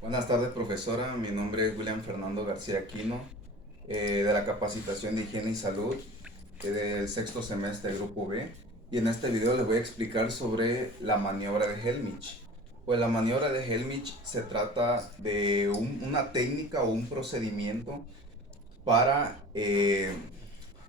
Buenas tardes, profesora. Mi nombre es William Fernando García Aquino, de la capacitación de higiene y salud del sexto semestre Grupo B. Y en este video les voy a explicar sobre la maniobra de Helmich. Pues la maniobra de Helmich se trata de una técnica o un procedimiento para,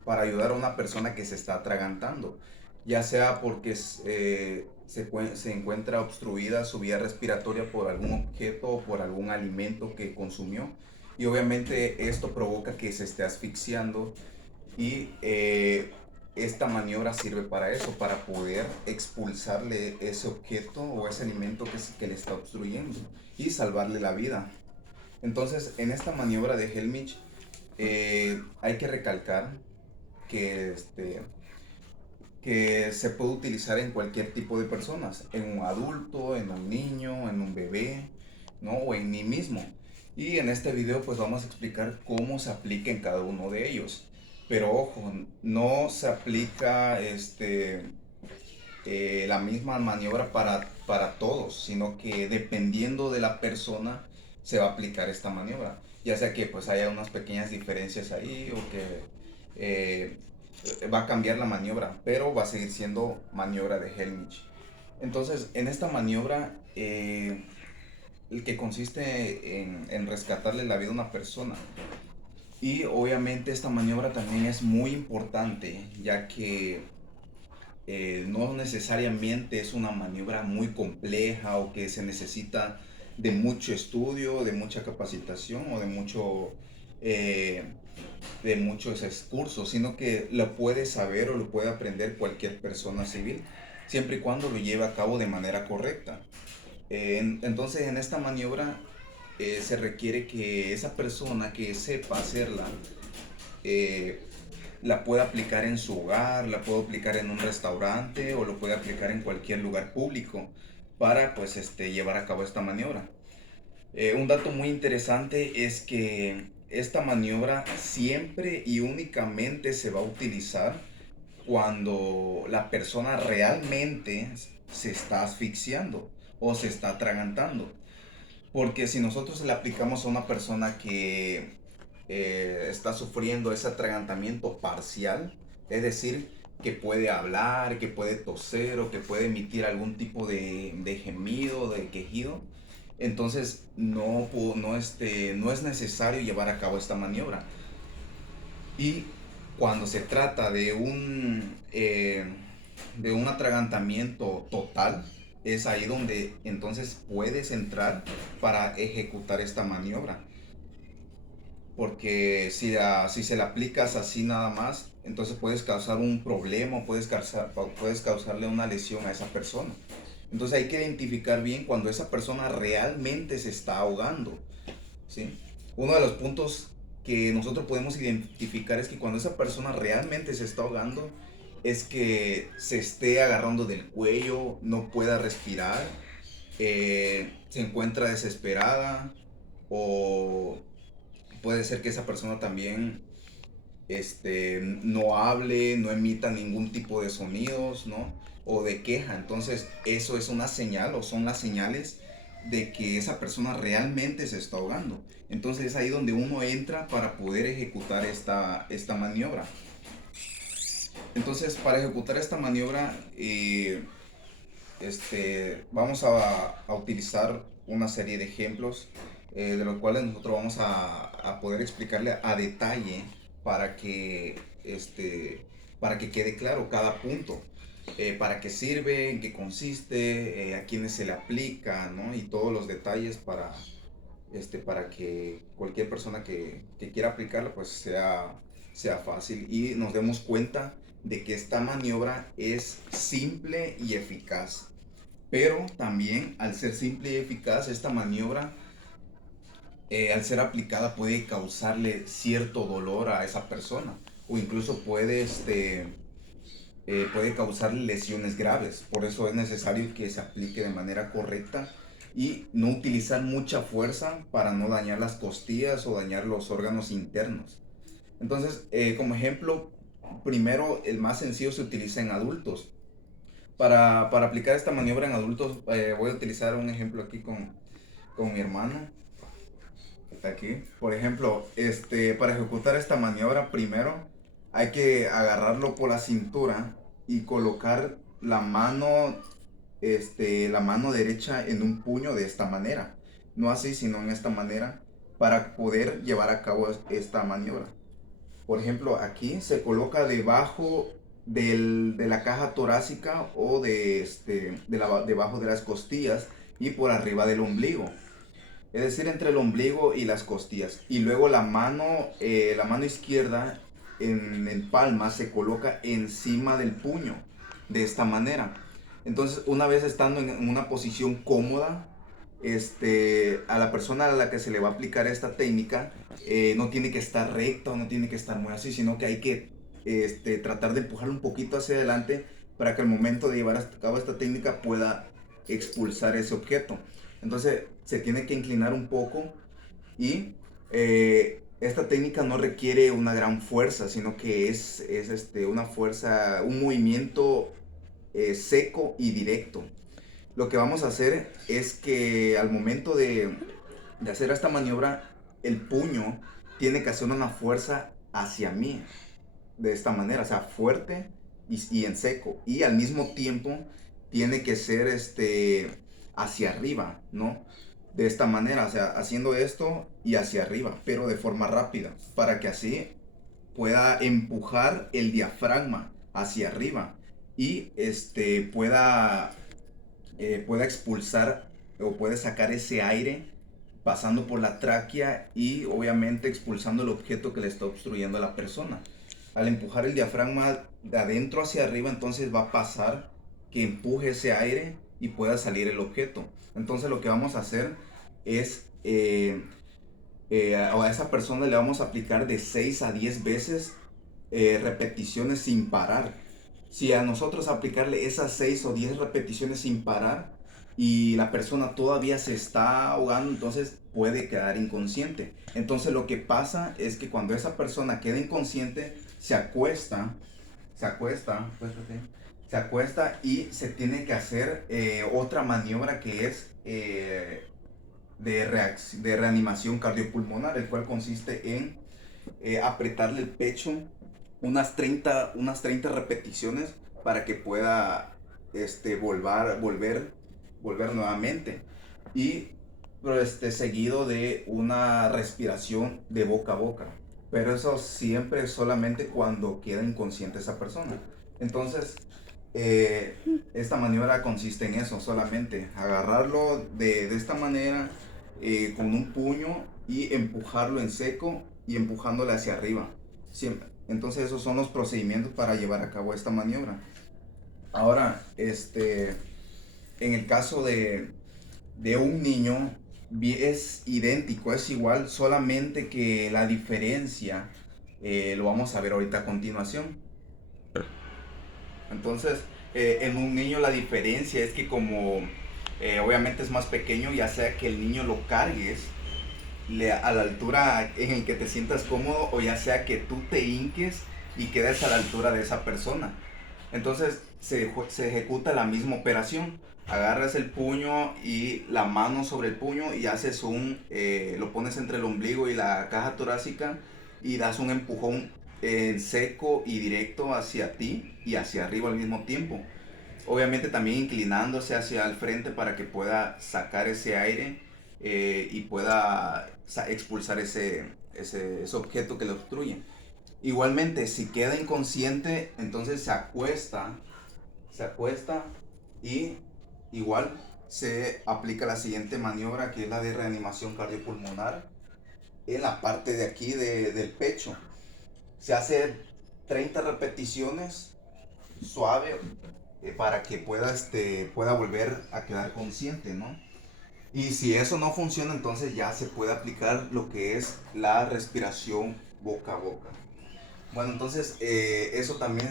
para ayudar a una persona que se está atragantando, ya sea porque se encuentra obstruida su vía respiratoria por algún objeto o por algún alimento que consumió. Y obviamente esto provoca que se esté asfixiando y esta maniobra sirve para eso, para poder expulsarle ese objeto o ese alimento que le está obstruyendo y salvarle la vida. Entonces, en esta maniobra de Helmich hay que recalcar que, que se puede utilizar en cualquier tipo de personas, en un adulto, en un niño, en un bebé, ¿no? O en mí mismo. Y en este video pues vamos a explicar cómo se aplica en cada uno de ellos. Pero ojo, no se aplica la misma maniobra para todos, sino que dependiendo de la persona se va a aplicar esta maniobra. Ya sea que pues haya unas pequeñas diferencias ahí o que eh, va a cambiar la maniobra, pero va a seguir siendo maniobra de Helmich. Entonces, en esta maniobra, el que consiste en rescatarle la vida a una persona. Y obviamente esta maniobra también es muy importante, ya que no necesariamente es una maniobra muy compleja o que se necesita de mucho estudio, de mucha capacitación o eh, de muchos cursos, sino que lo puede saber o lo puede aprender cualquier persona civil, siempre y cuando lo lleve a cabo de manera correcta. Entonces, en esta maniobra se requiere que esa persona que sepa hacerla eh, la puede aplicar en su hogar, la puede aplicar en un restaurante o lo puede aplicar en cualquier lugar público para pues llevar a cabo esta maniobra. Un dato muy interesante es que esta maniobra siempre y únicamente se va a utilizar cuando la persona realmente se está asfixiando o se está atragantando. Porque si nosotros se le aplicamos a una persona que está sufriendo ese atragantamiento parcial, es decir, que puede hablar, que puede toser o que puede emitir algún tipo de gemido, de quejido, entonces no es necesario llevar a cabo esta maniobra. Y cuando se trata de un atragantamiento total, es ahí donde entonces puedes entrar para ejecutar esta maniobra. Porque si se la aplicas así nada más, entonces puedes causar un problema, puedes causarle una lesión a esa persona. Entonces hay que identificar bien cuando esa persona realmente se está ahogando, ¿sí? Uno de los puntos que nosotros podemos identificar es que cuando esa persona realmente se está ahogando, es que se esté agarrando del cuello, no pueda respirar, se encuentra desesperada o puede ser que esa persona también no hable, no emita ningún tipo de sonidos, ¿no? O de queja. Entonces, eso es una señal o son las señales de que esa persona realmente se está ahogando. Entonces, es ahí donde uno entra para poder ejecutar esta maniobra. Entonces, para ejecutar esta maniobra, vamos a utilizar una serie de ejemplos de los cuales nosotros vamos a poder explicarle a detalle para que, para que quede claro cada punto, para qué sirve, en qué consiste, a quiénes se le aplica, ¿no? Y todos los detalles para que cualquier persona que quiera aplicarla pues sea fácil y nos demos cuenta de que esta maniobra es simple y eficaz. Pero también al ser simple y eficaz, esta maniobra, al ser aplicada, puede causarle cierto dolor a esa persona. O incluso puede causarle lesiones graves. Por eso es necesario que se aplique de manera correcta y no utilizar mucha fuerza para no dañar las costillas o dañar los órganos internos. Entonces, como ejemplo, primero el más sencillo se utiliza en adultos. Para aplicar esta maniobra en adultos, voy a utilizar un ejemplo aquí con mi hermano. aquí. Por ejemplo, para ejecutar esta maniobra, primero hay que agarrarlo por la cintura y colocar la mano derecha en un puño de esta manera. No así, sino en esta manera para poder llevar a cabo esta maniobra. Por ejemplo, aquí se coloca debajo de la caja torácica o debajo de las costillas y por arriba del ombligo. Es decir, entre el ombligo y las costillas. Y luego la mano izquierda en palma se coloca encima del puño, de esta manera. Entonces, una vez estando en una posición cómoda, a la persona a la que se le va a aplicar esta técnica, no tiene que estar recta o no tiene que estar muy así, sino que hay que tratar de empujarlo un poquito hacia adelante para que al momento de llevar a cabo esta técnica pueda expulsar ese objeto. Entonces se tiene que inclinar un poco y esta técnica no requiere una gran fuerza, sino que es una fuerza, un movimiento seco y directo. Lo que vamos a hacer es que al momento de hacer esta maniobra, el puño tiene que hacer una fuerza hacia mí, de esta manera, o sea, fuerte y en seco. Y al mismo tiempo tiene que ser hacia arriba, ¿no? De esta manera, o sea, haciendo esto y hacia arriba, pero de forma rápida, para que así pueda empujar el diafragma hacia arriba y pueda expulsar o puede sacar ese aire pasando por la tráquea y obviamente expulsando el objeto que le está obstruyendo a la persona. Al empujar el diafragma de adentro hacia arriba, entonces va a pasar que empuje ese aire y pueda salir el objeto. Entonces lo que vamos a hacer es a esa persona le vamos a aplicar de 6 a 10 veces repeticiones sin parar. Si a nosotros aplicarle esas 6 o 10 repeticiones sin parar y la persona todavía se está ahogando, entonces puede quedar inconsciente. Entonces lo que pasa es que cuando esa persona queda inconsciente, se acuesta, se acuesta y se tiene que hacer otra maniobra que es de reanimación cardiopulmonar, el cual consiste en apretarle el pecho unas 30 repeticiones para que pueda volver nuevamente. Y seguido de una respiración de boca a boca. Pero eso siempre es solamente cuando queda inconsciente esa persona. Entonces, esta maniobra consiste en eso, solamente agarrarlo de esta manera con un puño y empujarlo en seco y empujándole hacia arriba. Siempre. Entonces esos son los procedimientos para llevar a cabo esta maniobra. Ahora, en el caso de un niño, es idéntico, es igual, solamente que la diferencia lo vamos a ver ahorita a continuación. Entonces, en un niño la diferencia es que como obviamente es más pequeño, ya sea que el niño lo cargues a la altura en el que te sientas cómodo o ya sea que tú te hinques y quedes a la altura de esa persona. Entonces se ejecuta la misma operación. Agarras el puño y la mano sobre el puño y haces lo pones entre el ombligo y la caja torácica y das un empujón seco y directo hacia ti y hacia arriba al mismo tiempo. Obviamente también inclinándose hacia el frente para que pueda sacar ese aire y pueda expulsar ese objeto que le obstruye. Igualmente, si queda inconsciente, entonces se acuesta y igual se aplica la siguiente maniobra, que es la de reanimación cardiopulmonar en la parte de aquí del pecho. Se hace 30 repeticiones suave para que pueda volver a quedar consciente, ¿no? Y si eso no funciona, entonces ya se puede aplicar lo que es la respiración boca a boca. Bueno, entonces eso también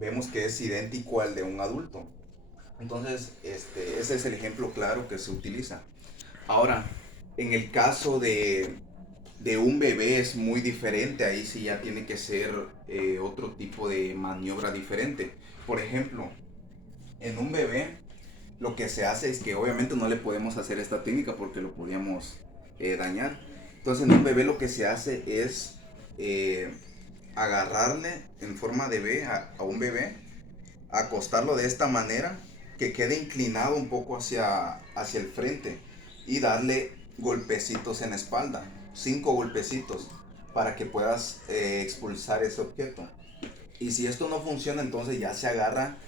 vemos que es idéntico al de un adulto. Entonces ese es el ejemplo claro que se utiliza. Ahora, en el caso de un bebé es muy diferente, ahí sí ya tiene que ser otro tipo de maniobra diferente. Por ejemplo, en un bebé lo que se hace es que obviamente no le podemos hacer esta técnica porque lo podríamos dañar. Entonces en un bebé lo que se hace es eh, agarrarle en forma de B a un bebé, acostarlo de esta manera, que quede inclinado un poco hacia el frente y darle golpecitos en la espalda, 5 golpecitos, para que puedas expulsar ese objeto. Y si esto no funciona, entonces ya se agarra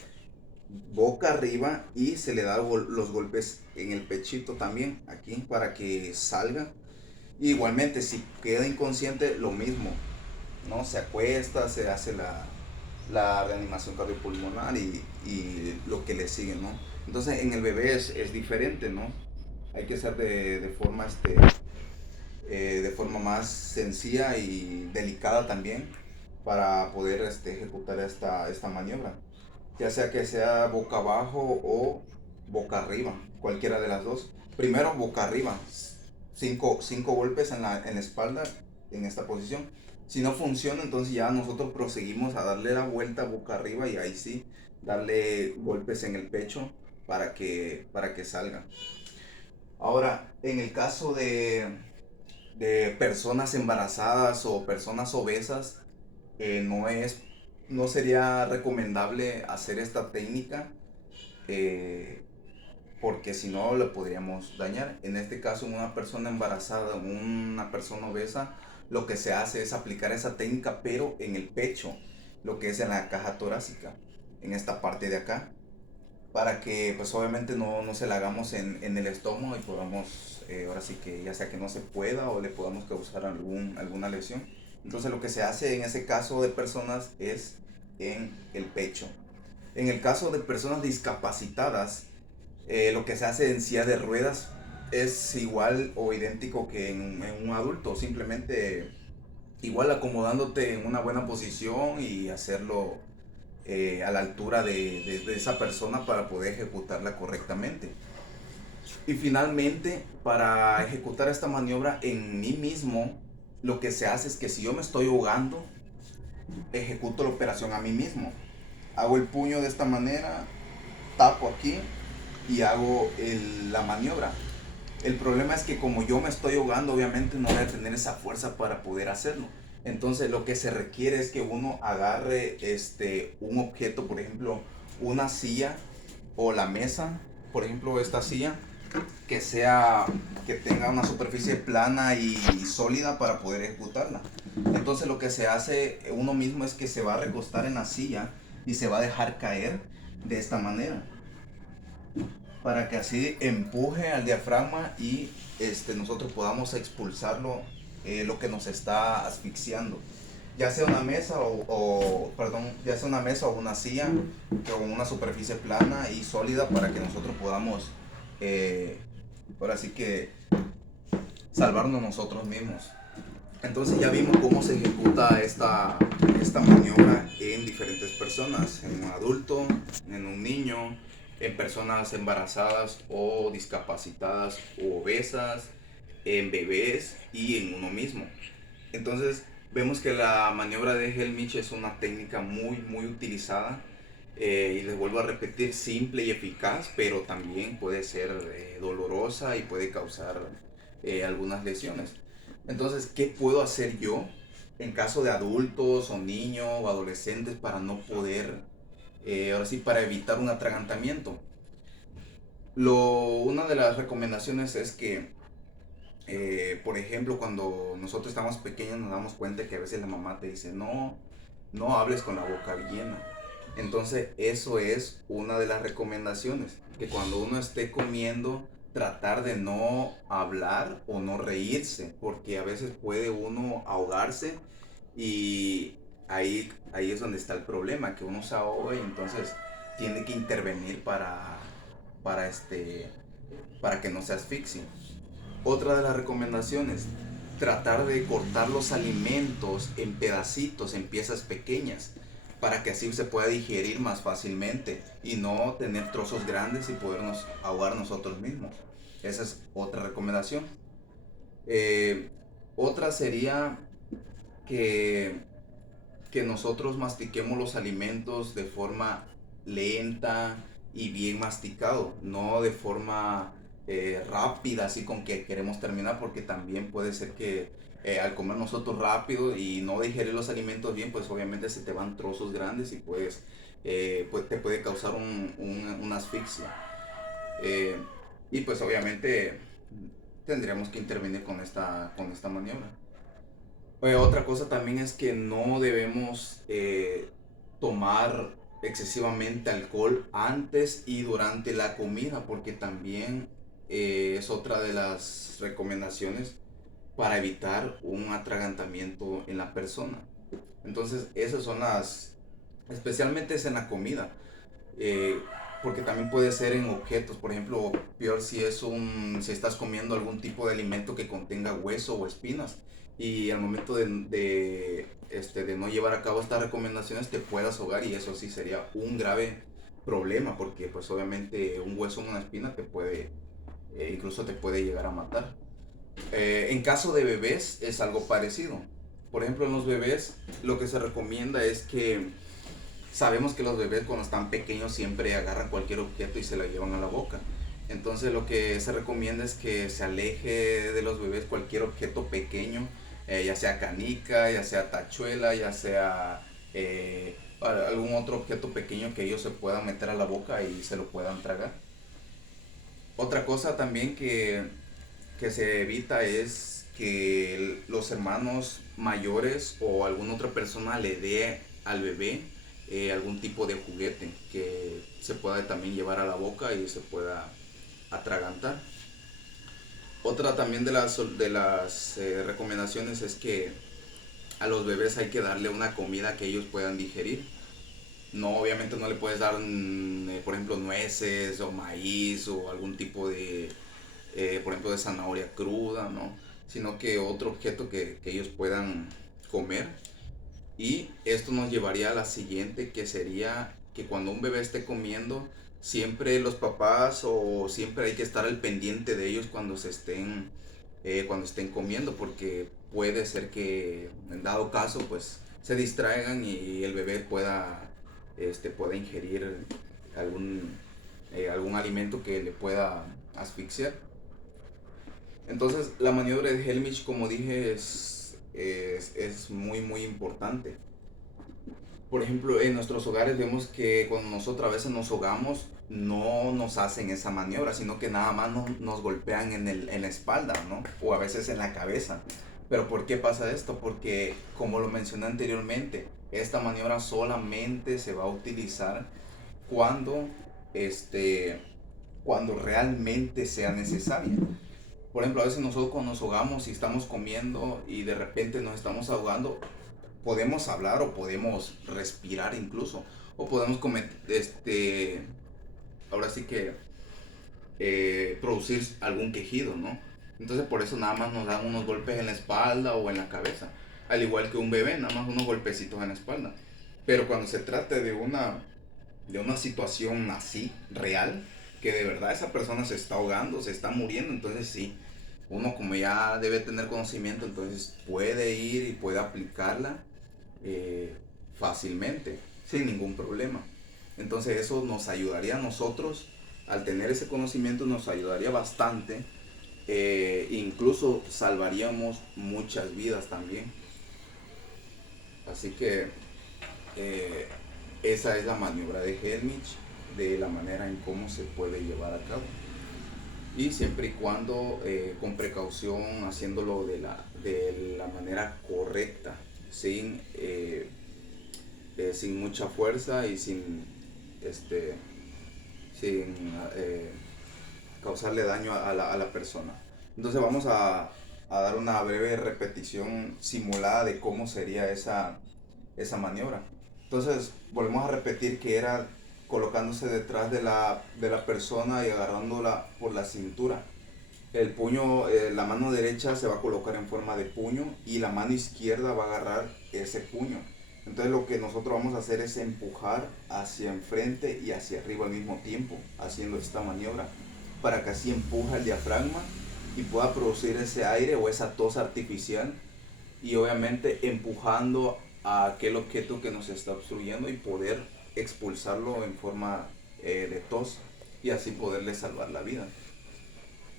boca arriba y se le da los golpes en el pechito también, aquí, para que salga. Y igualmente, si queda inconsciente, lo mismo, ¿no? Se acuesta, se hace la reanimación cardiopulmonar y lo que le sigue, ¿no? Entonces, en el bebé es diferente, ¿no? Hay que ser de forma más sencilla y delicada también para poder ejecutar esta maniobra. Ya sea que sea boca abajo o boca arriba, cualquiera de las dos. Primero boca arriba, cinco golpes en la espalda en esta posición. Si no funciona, entonces ya nosotros proseguimos a darle la vuelta boca arriba y ahí sí, darle golpes en el pecho para que salga. Ahora, en el caso de personas embarazadas o personas obesas, no no sería recomendable hacer esta técnica, eh, porque si no lo podríamos dañar. En este caso, en una persona embarazada, una persona obesa, lo que se hace es aplicar esa técnica, pero en el pecho, lo que es en la caja torácica, en esta parte de acá, para que pues obviamente no se la hagamos en el estómago y podamos, ahora sí que ya sea que no se pueda o le podamos causar alguna lesión. Entonces lo que se hace en ese caso de personas es en el pecho. En el caso de personas discapacitadas, lo que se hace en silla de ruedas es igual o idéntico que en un adulto, simplemente igual acomodándote en una buena posición y hacerlo a la altura de esa persona para poder ejecutarla correctamente. Y finalmente, para ejecutar esta maniobra en mí mismo, lo que se hace es que si yo me estoy ahogando, ejecuto la operación a mí mismo. Hago el puño de esta manera, tapo aquí y hago la maniobra. El problema es que como yo me estoy ahogando, obviamente no voy a tener esa fuerza para poder hacerlo. Entonces lo que se requiere es que uno agarre un objeto, por ejemplo, una silla o la mesa, por ejemplo esta silla, que sea, que tenga una superficie plana y sólida para poder ejecutarla. Entonces lo que se hace uno mismo es que se va a recostar en la silla y se va a dejar caer de esta manera, para que así empuje al diafragma y nosotros podamos expulsarlo, lo que nos está asfixiando. Ya sea una mesa perdón, ya sea una mesa o una silla con una superficie plana y sólida para que nosotros podamos, eh, ahora sí que salvarnos nosotros mismos. Entonces ya vimos cómo se ejecuta esta maniobra en diferentes personas, en un adulto, en un niño, en personas embarazadas o discapacitadas o obesas, en bebés y en uno mismo. Entonces vemos que la maniobra de Helmich es una técnica muy utilizada, y les vuelvo a repetir, simple y eficaz, pero también puede ser dolorosa y puede causar algunas lesiones. Entonces, ¿qué puedo hacer yo en caso de adultos o niños o adolescentes para no poder, ahora sí, para evitar un atragantamiento? Una de las recomendaciones es que, por ejemplo, cuando nosotros estamos pequeños nos damos cuenta que a veces la mamá te dice, no hables con la boca llena. Entonces, eso es una de las recomendaciones, que cuando uno esté comiendo, tratar de no hablar o no reírse, porque a veces puede uno ahogarse y ahí es donde está el problema, que uno se ahoga y entonces tiene que intervenir para, para que no se asfixie. Otra de las recomendaciones, tratar de cortar los alimentos en pedacitos, en piezas pequeñas, para que así se pueda digerir más fácilmente y no tener trozos grandes y podernos ahogar nosotros mismos. Esa es otra recomendación. Eh, Otra sería que, que nosotros mastiquemos los alimentos de forma lenta y bien masticado, no de forma rápida, así con que queremos terminar, porque también puede ser que al comer nosotros rápido y no digerir los alimentos bien, pues obviamente se te van trozos grandes y pues te puede causar una asfixia. Eh, y pues obviamente tendríamos que intervenir con esta maniobra. Otra cosa también es que no debemos tomar excesivamente alcohol antes y durante la comida, porque también es otra de las recomendaciones para evitar un atragantamiento en la persona. Entonces, esas son especialmente es en la comida, eh, porque también puede ser en objetos. Por ejemplo, peor si estás comiendo algún tipo de alimento que contenga hueso o espinas, y al momento de no llevar a cabo estas recomendaciones te puedas ahogar, y eso sí sería un grave problema, porque pues obviamente un hueso o una espina incluso te puede llegar a matar. En caso de bebés es algo parecido. Por ejemplo, en los bebés lo que se recomienda es que sabemos que los bebés cuando están pequeños siempre agarran cualquier objeto y se lo llevan a la boca. Entonces lo que se recomienda es que se aleje de los bebés cualquier objeto pequeño, ya sea canica, ya sea tachuela, ya sea algún otro objeto pequeño que ellos se puedan meter a la boca y se lo puedan tragar. Otra cosa también que se evita es que los hermanos mayores o alguna otra persona le dé al bebé algún tipo de juguete que se pueda también llevar a la boca y se pueda atragantar. Otra también de las recomendaciones es que a los bebés hay que darle una comida que ellos puedan digerir. No, obviamente no le puedes dar, por ejemplo, nueces o maíz o algún tipo por ejemplo, de zanahoria cruda, ¿no? Sino que otro objeto que ellos puedan comer. Y esto nos llevaría a la siguiente, que sería que cuando un bebé esté comiendo, siempre los papás o siempre hay que estar al pendiente de ellos cuando estén comiendo, porque puede ser que en dado caso pues se distraigan y el bebé pueda ingerir algún alimento que le pueda asfixiar. Entonces, la maniobra de Helmich, como dije, es muy, muy importante. Por ejemplo, en nuestros hogares vemos que cuando nosotros a veces nos ahogamos, no nos hacen esa maniobra, sino que nada más nos golpean en la espalda, ¿no? O a veces en la cabeza. Pero ¿por qué pasa esto? Porque, como lo mencioné anteriormente, esta maniobra solamente se va a utilizar cuando, este, cuando realmente sea necesaria. Por ejemplo, a veces nosotros cuando nos ahogamos y estamos comiendo y de repente nos estamos ahogando, podemos hablar o podemos respirar incluso, o podemos ahora sí que producir algún quejido, ¿no? Entonces por eso nada más nos dan unos golpes en la espalda o en la cabeza, al igual que un bebé, nada más unos golpecitos en la espalda. Pero cuando se trate de una situación así, real, que de verdad esa persona se está ahogando, se está muriendo, entonces sí, uno como ya debe tener conocimiento, entonces puede ir y puede aplicarla eh, fácilmente, sin ningún problema. Entonces eso nos ayudaría a nosotros, al tener ese conocimiento nos ayudaría bastante, incluso salvaríamos muchas vidas también. Así que eh, esa es la maniobra de Helmich, de la manera en cómo se puede llevar a cabo. Y siempre y cuando con precaución, haciéndolo de la manera correcta, sin mucha fuerza y este, sin causarle daño a la persona. Entonces vamos a dar una breve repetición simulada de cómo sería esa maniobra. Entonces volvemos a repetir que era colocándose detrás de la persona y agarrándola por la cintura. El puño, la mano derecha se va a colocar en forma de puño y la mano izquierda va a agarrar ese puño. Entonces lo que nosotros vamos a hacer es empujar hacia enfrente y hacia arriba al mismo tiempo, haciendo esta maniobra, para que así empuja el diafragma y pueda producir ese aire o esa tos artificial, y obviamente empujando a aquel objeto que nos está obstruyendo y poder expulsarlo en forma de tos, y así poderle salvar la vida.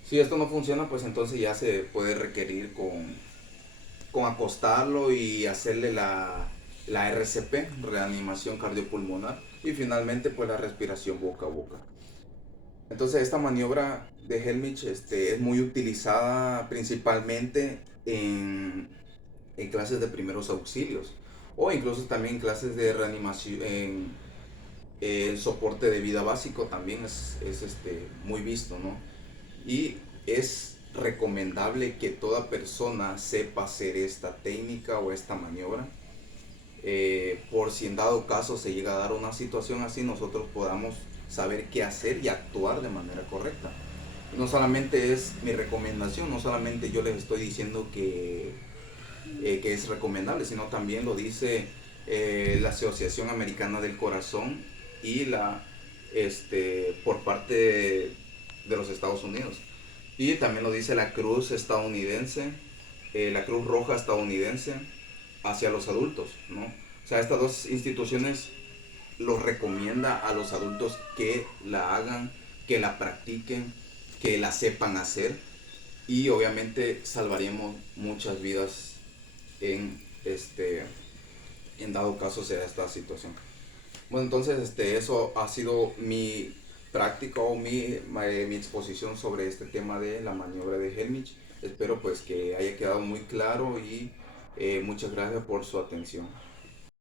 Si esto no funciona, pues entonces ya se puede requerir con acostarlo y hacerle la RCP, reanimación cardiopulmonar, y finalmente pues la respiración boca a boca. Entonces esta maniobra de Helmich es muy utilizada principalmente en clases de primeros auxilios o incluso también en clases de reanimación, en soporte de vida básico también es muy visto, ¿no? Y es recomendable que toda persona sepa hacer esta técnica o esta maniobra, por si en dado caso se llega a dar una situación así, nosotros podamos saber qué hacer y actuar de manera correcta. Y no solamente es mi recomendación, no solamente yo les estoy diciendo que es recomendable, sino también lo dice la Asociación Americana del Corazón y por parte de los Estados Unidos. Y también lo dice la Cruz estadounidense, la Cruz Roja estadounidense hacia los adultos, ¿no? O sea, estas dos instituciones los recomienda a los adultos que la hagan, que la practiquen, que la sepan hacer, y obviamente salvaríamos muchas vidas en en dado caso sea esta situación. Bueno, entonces eso ha sido mi práctica o mi exposición sobre este tema de la maniobra de Helmich. Espero pues que haya quedado muy claro y muchas gracias por su atención.